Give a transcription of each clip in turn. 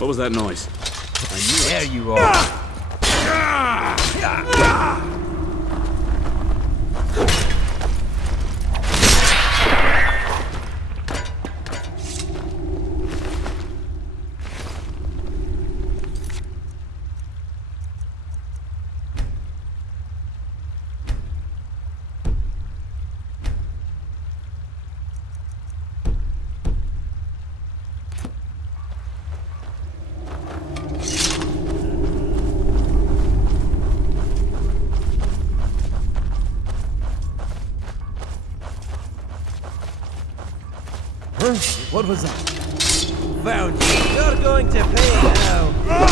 What was that noise? There you are. What was that? Found you. You're going to pay now. I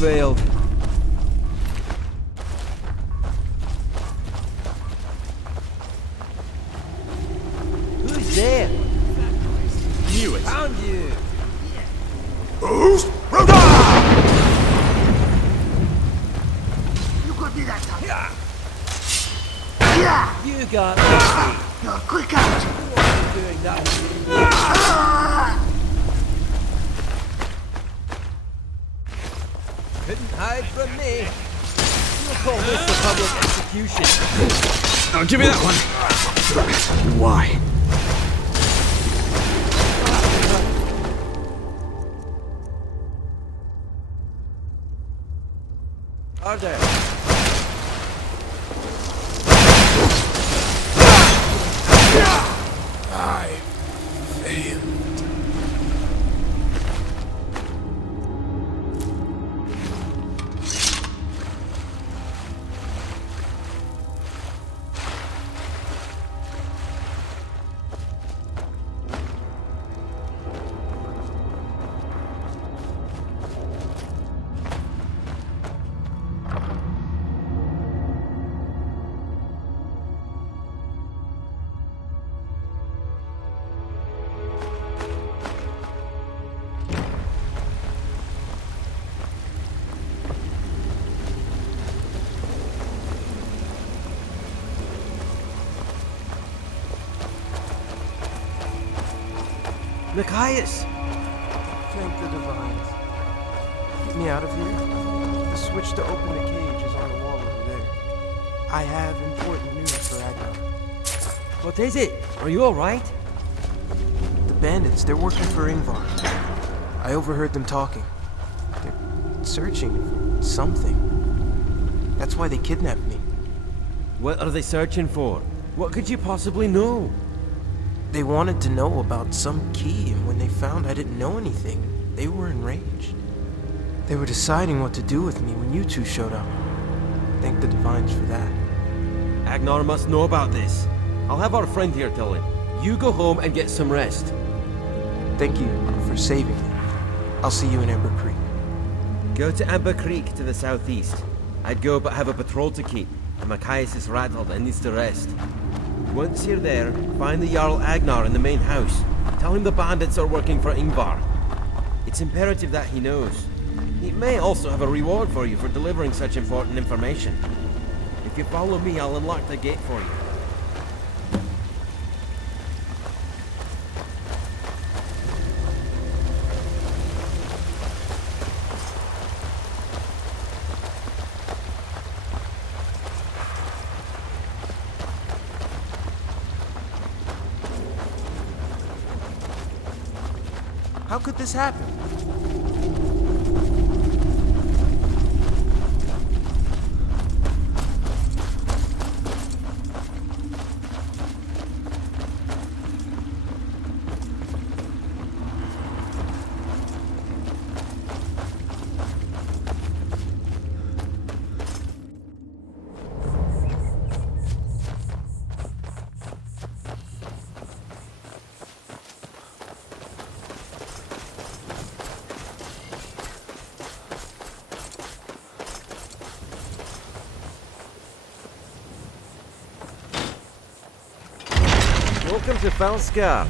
failed. Who's there? Knew it. Found you. Who's? You could be that time. Yeah. You got me. You're quick out. Doing that. Couldn't hide from me. You'll call this a public execution. Oh, give me that one. Why? Are there? I failed. Machias! Thank the divines. Get me out of here. The switch to open the cage is on the wall over there. I have important news for Agnar. What is it? Are you alright? The bandits, they're working for Ingvar. I overheard them talking. They're searching for something. That's why they kidnapped me. What are they searching for? What could you possibly know? They wanted to know about some key, and when they found I didn't know anything, they were enraged. They were deciding what to do with me when you two showed up. Thank the divines for that. Agnar must know about this. I'll have our friend here tell him. You go home and get some rest. Thank you for saving me. I'll see you in Amber Creek. Go to Amber Creek to the southeast. I'd go but have a patrol to keep, and Machias is rattled and needs to rest. Once you're there, find the Jarl Agnar in the main house. Tell him the bandits are working for Ingvar. It's imperative that he knows. He may also have a reward for you for delivering such important information. If you follow me, I'll unlock the gate for you. How could this happen? Welcome to Fallskarr.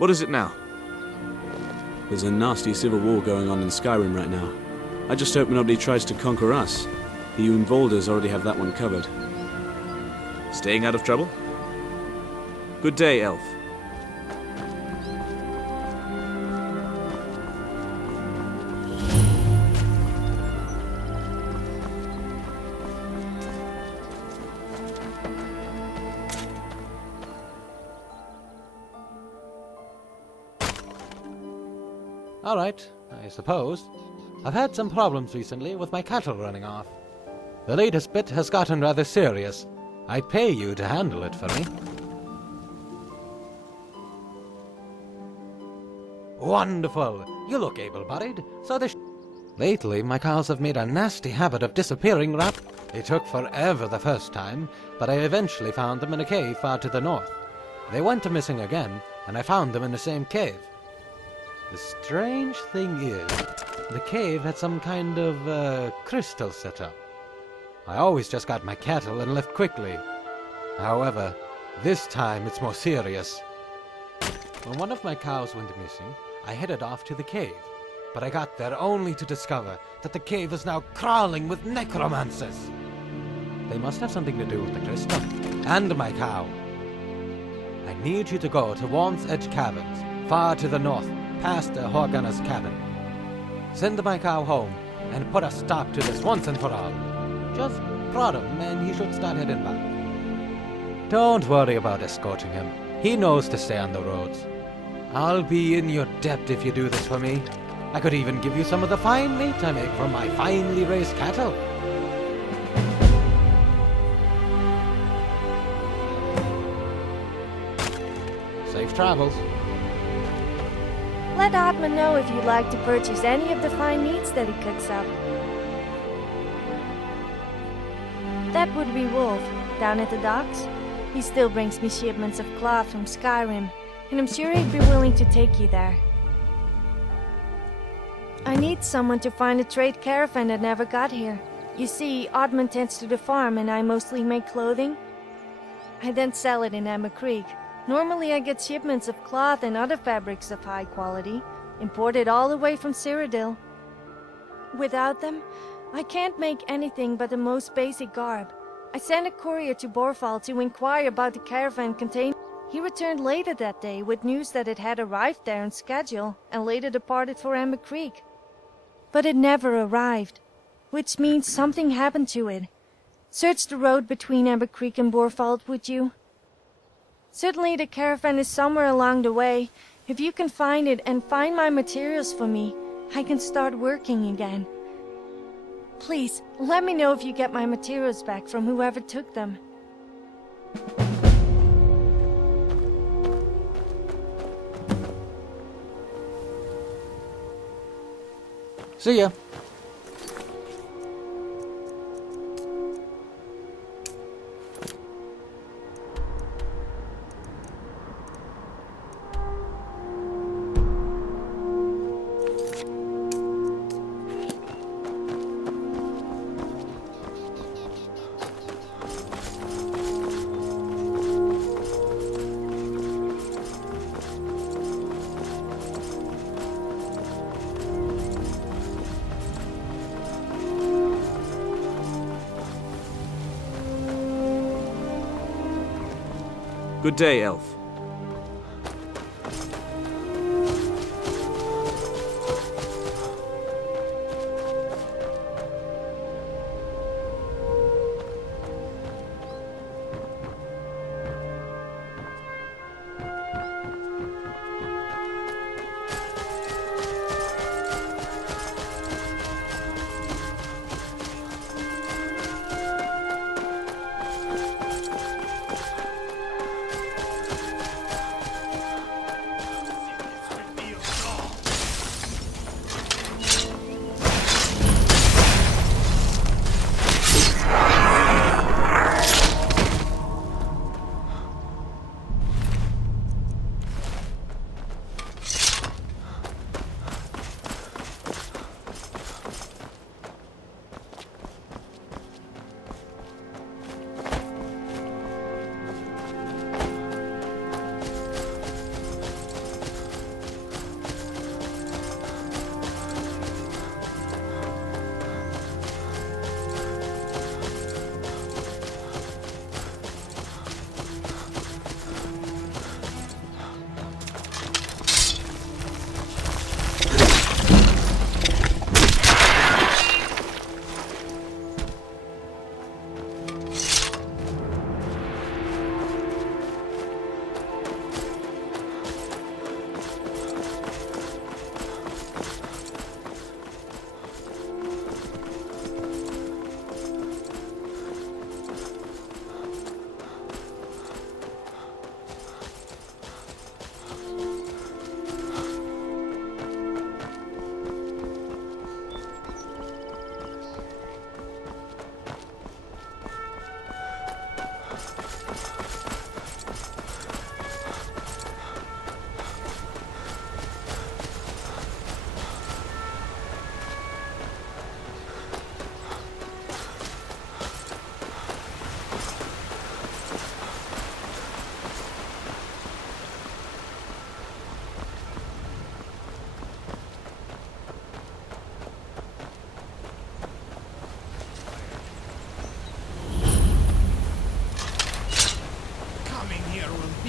What is it now? There's a nasty civil war going on in Skyrim right now. I just hope nobody tries to conquer us. The Unvolders already have that one covered. Staying out of trouble? Good day, Elf. All right, I suppose. I've had some problems recently with my cattle running off. The latest bit has gotten rather serious. I pay you to handle it for me. Wonderful! You look able-bodied, so the Lately, my cows have made a nasty habit of disappearing It took forever the first time, but I eventually found them in a cave far to the north. They went missing again, and I found them in the same cave. The strange thing is, the cave had some kind of, crystal set up. I always just got my cattle and left quickly. However, this time it's more serious. When one of my cows went missing, I headed off to the cave. But I got there only to discover that the cave is now crawling with necromancers. They must have something to do with the crystal and my cow. I need you to go to Warm's Edge Caverns, far to the north, past the Horgunner's cabin. Send my cow home and put a stop to this once and for all. Just prod him and he should start heading back. Don't worry about escorting him. He knows to stay on the roads. I'll be in your debt if you do this for me. I could even give you some of the fine meat I make from my finely raised cattle. Safe travels. Let Oddman know if you'd like to purchase any of the fine meats that he cooks up. That would be Wolf, down at the docks. He still brings me shipments of cloth from Skyrim, and I'm sure he'd be willing to take you there. I need someone to find a trade caravan that never got here. You see, Oddman tends to the farm and I mostly make clothing. I then sell it in Amber Creek. Normally I get shipments of cloth and other fabrics of high quality, imported all the way from Cyrodiil. Without them, I can't make anything but the most basic garb. I sent a courier to Borfall to inquire about the caravan container. He returned later that day with news that it had arrived there on schedule and later departed for Amber Creek. But it never arrived, which means something happened to it. Search the road between Amber Creek and Borfall, would you? Certainly the caravan is somewhere along the way. If you can find it and find my materials for me, I can start working again. Please, let me know if you get my materials back from whoever took them. See ya. Good day, Elf.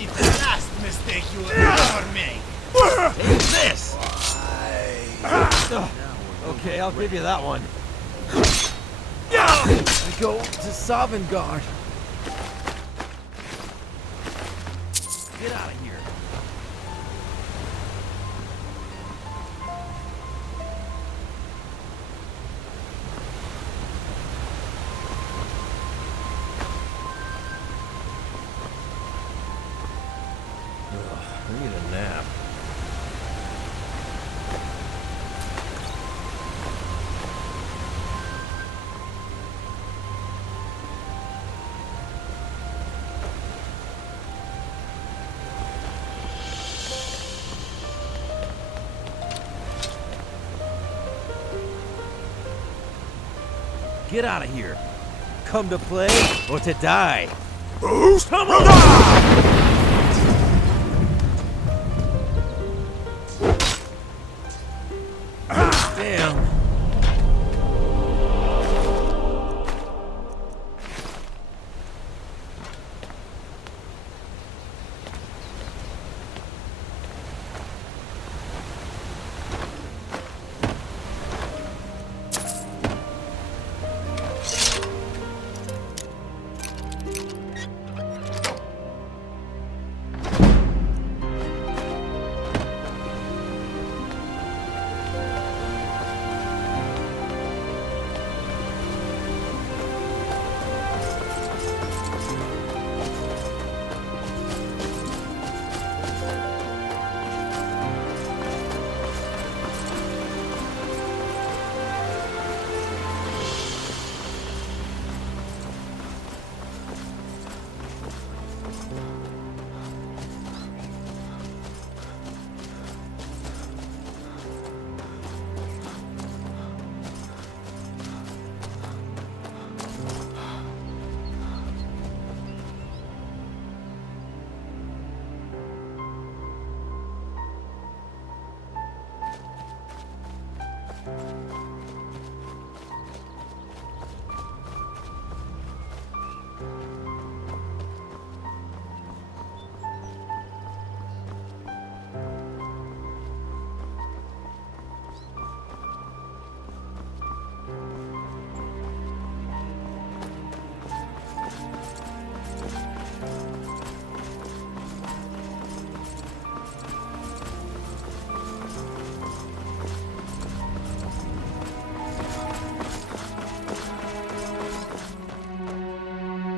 be the last mistake you will ever make. Take this! Okay, I'll give you that one. I go to Sovngarde. Get out of here. I need a nap. Get out of here. Come to play or to die. Come on! Damn.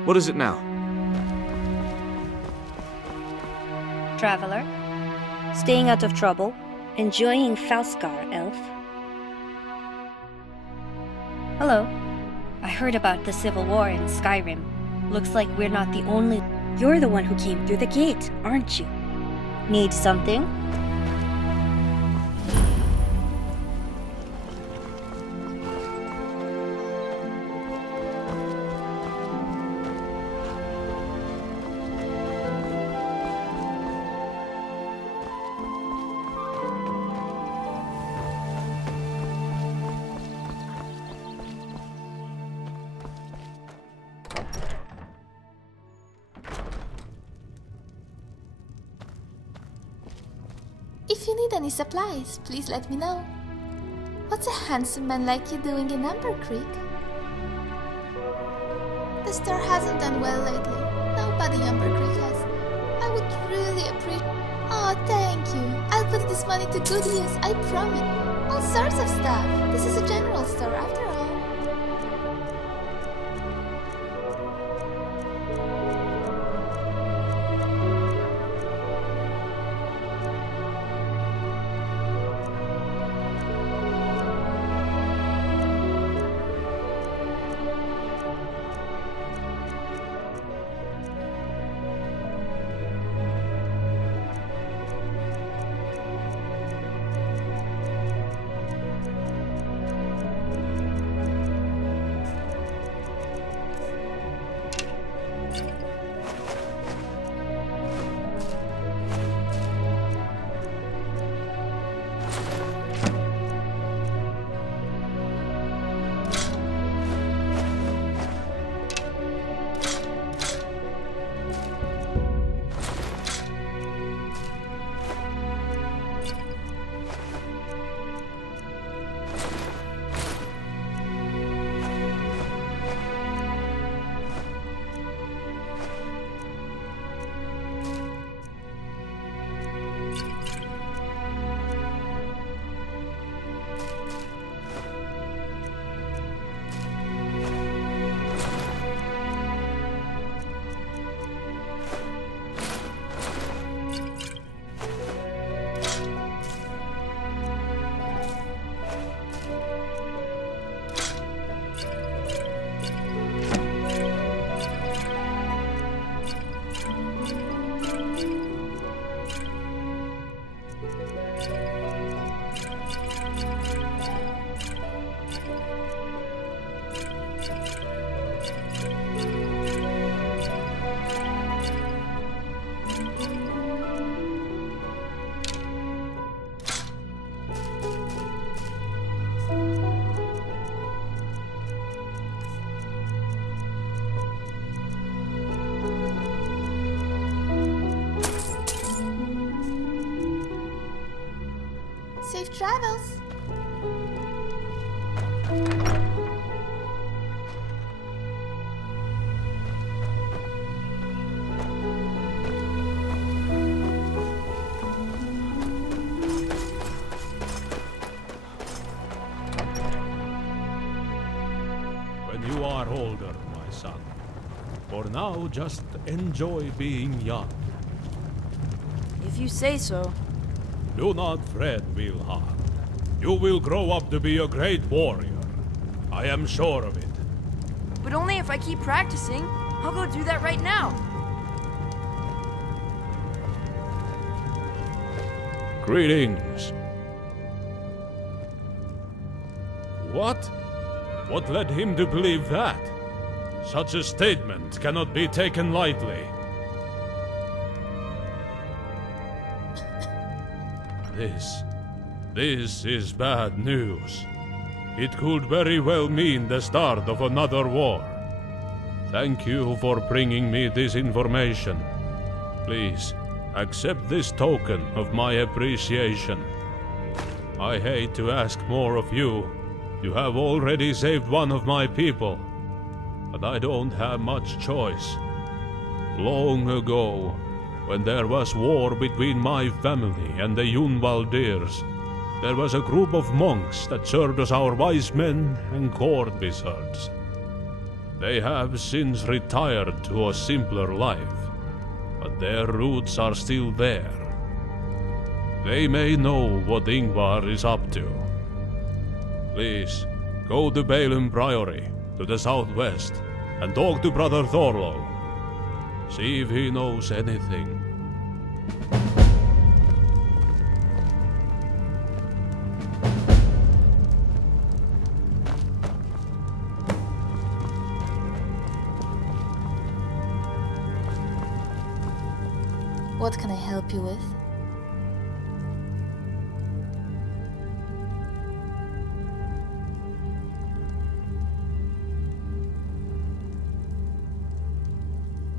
What is it now? Traveler, staying out of trouble, enjoying Fallskarr, elf. Hello. I heard about the civil war in Skyrim. Looks like we're not the only... You're the one who came through the gate, aren't you? Need something? If you need any supplies, please let me know. What's a handsome man like you doing in Amber Creek? The store hasn't done well lately. Nobody in Amber Creek has. I would really appreciate... Oh, thank you. I'll put this money to good use, I promise. All sorts of stuff. This is a general store after all. Safe travels. When you are older, my son. For now, just enjoy being young. If you say so. Do not fret, Willkommen. You will grow up to be a great warrior. I am sure of it. But only if I keep practicing. I'll go do that right now. Greetings. What? What led him to believe that? Such a statement cannot be taken lightly. This is bad news. It could very well mean the start of another war. Thank you for bringing me this information. Please, accept this token of my appreciation. I hate to ask more of you. You have already saved one of my people, but I don't have much choice. Long ago, when there was war between my family and the Yunvaldirs, there was a group of monks that served as our wise men and court wizards. They have since retired to a simpler life, but their roots are still there. They may know what Ingvar is up to. Please, go to Bælum Priory, to the southwest, and talk to Brother Thorlo. See if he knows anything. What can I help you with?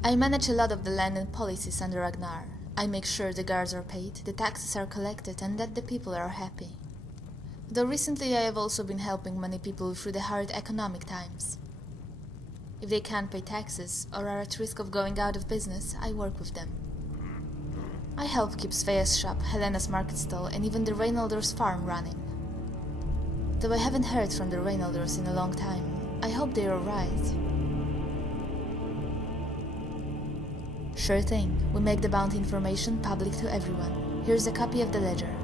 I manage a lot of the land and policies under Ragnar. I make sure the guards are paid, the taxes are collected, and that the people are happy. Though recently I have also been helping many people through the hard economic times. If they can't pay taxes or are at risk of going out of business, I work with them. I help keep Svea's shop, Helena's market stall, and even the Reinalders' farm running. Though I haven't heard from the Reinalders in a long time, I hope they're alright. Sure thing, we make the bounty information public to everyone. Here's a copy of the ledger.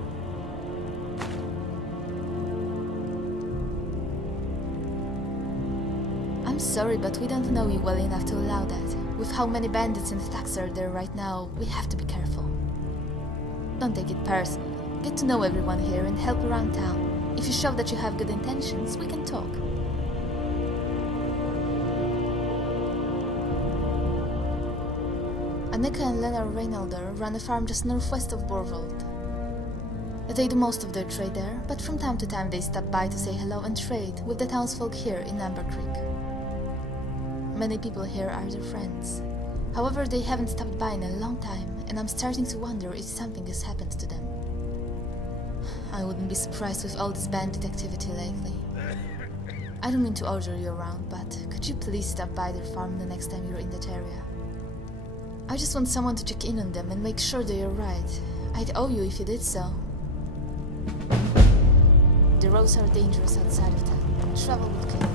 I'm sorry, but we don't know you well enough to allow that. With how many bandits and thugs are there right now, we have to be careful. Don't take it personally. Get to know everyone here and help around town. If you show that you have good intentions, we can talk. Annika and Lena Reinalder run a farm just northwest of Borvold. They do most of their trade there, but from time to time they stop by to say hello and trade with the townsfolk here in Amber Creek. Many people here are their friends. However, they haven't stopped by in a long time, and I'm starting to wonder if something has happened to them. I wouldn't be surprised with all this bandit activity lately. I don't mean to order you around, but could you please stop by their farm the next time you're in that area? I just want someone to check in on them and make sure they are right. I'd owe you if you did so. The roads are dangerous outside of town. Travel with care.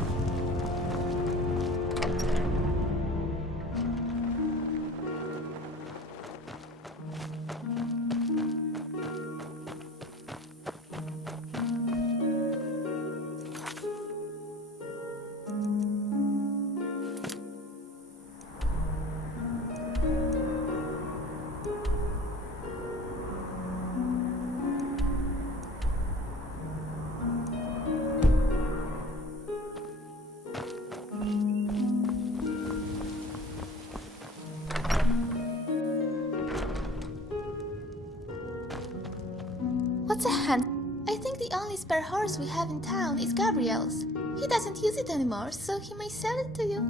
What's a hand? I think the only spare horse we have in town is Gabriel's. He doesn't use it anymore, so he may sell it to you.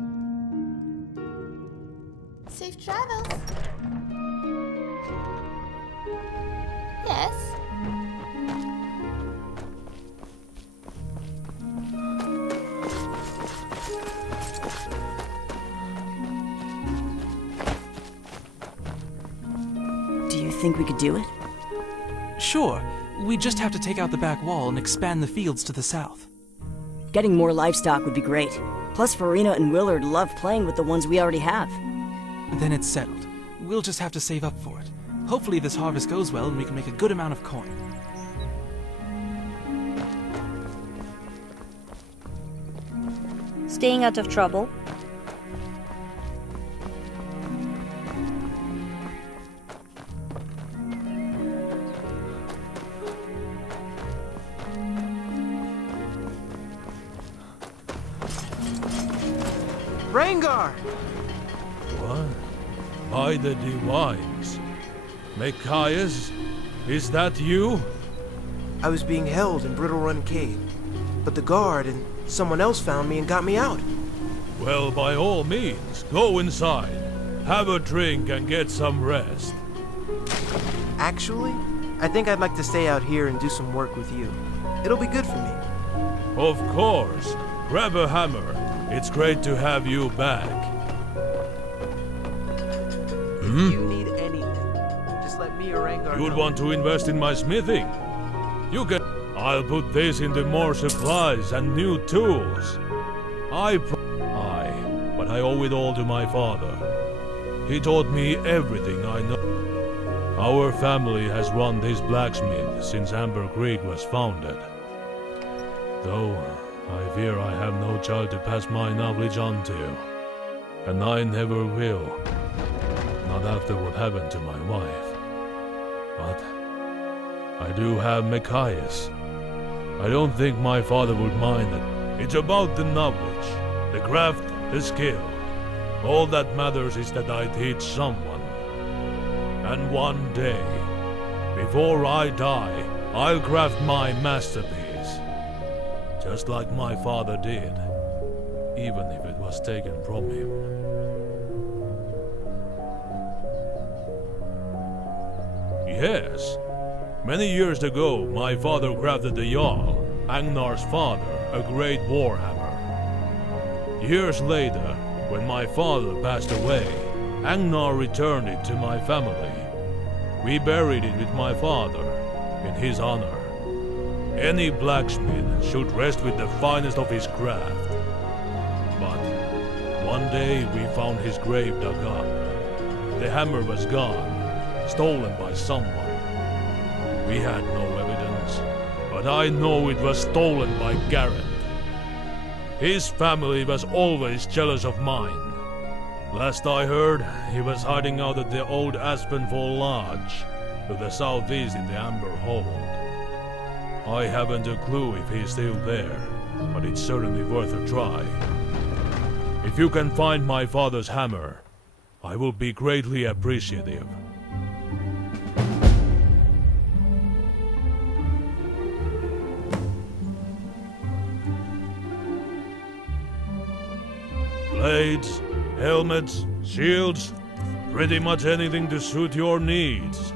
Safe travels. Yes? Do you think we could do it? Sure. We just have to take out the back wall and expand the fields to the south. Getting more livestock would be great. Plus, Farina and Willard love playing with the ones we already have. Then it's settled. We'll just have to save up for it. Hopefully this harvest goes well and we can make a good amount of coin. Staying out of trouble. Rengar! What? By the divines. Micaias, is that you? I was being held in Brittle Run Cave, but the guard and someone else found me and got me out. Well, by all means, go inside. Have a drink and get some rest. Actually, I think I'd like to stay out here and do some work with you. It'll be good for me. Of course. Grab a hammer. It's great to have you back. If you need anything, just let me or Rengar You'd know. want to invest in my smithing? You can. I'll put this into more supplies and new tools. I owe it all to my father. He taught me everything I know. Our family has run this blacksmith since Amber Creek was founded. Though, I fear I have no child to pass my knowledge on to. And I never will. Not after what happened to my wife. But I do have Machias. I don't think my father would mind it. It's about the knowledge, the craft, the skill. All that matters is that I teach someone. And one day, before I die, I'll craft my masterpiece. Just like my father did, even if it was taken from him. Yes. Many years ago, my father crafted the Jarl, Agnar's father, a great warhammer. Years later, when my father passed away, Agnar returned it to my family. We buried it with my father, in his honor. Any blacksmith should rest with the finest of his craft. But one day we found his grave dug up. The hammer was gone, stolen by someone. We had no evidence, but I know it was stolen by Garrett. His family was always jealous of mine. Last I heard, he was hiding out at the old Aspenfall Lodge, to the southeast in the Amber Hold. I haven't a clue if he's still there, but it's certainly worth a try. If you can find my father's hammer, I will be greatly appreciative. Blades, helmets, shields, pretty much anything to suit your needs.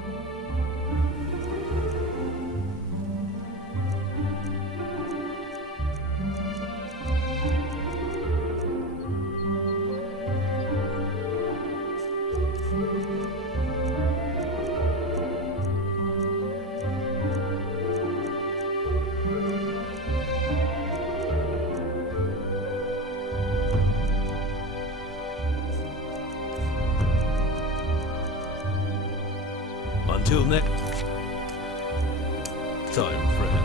Until next time, friend.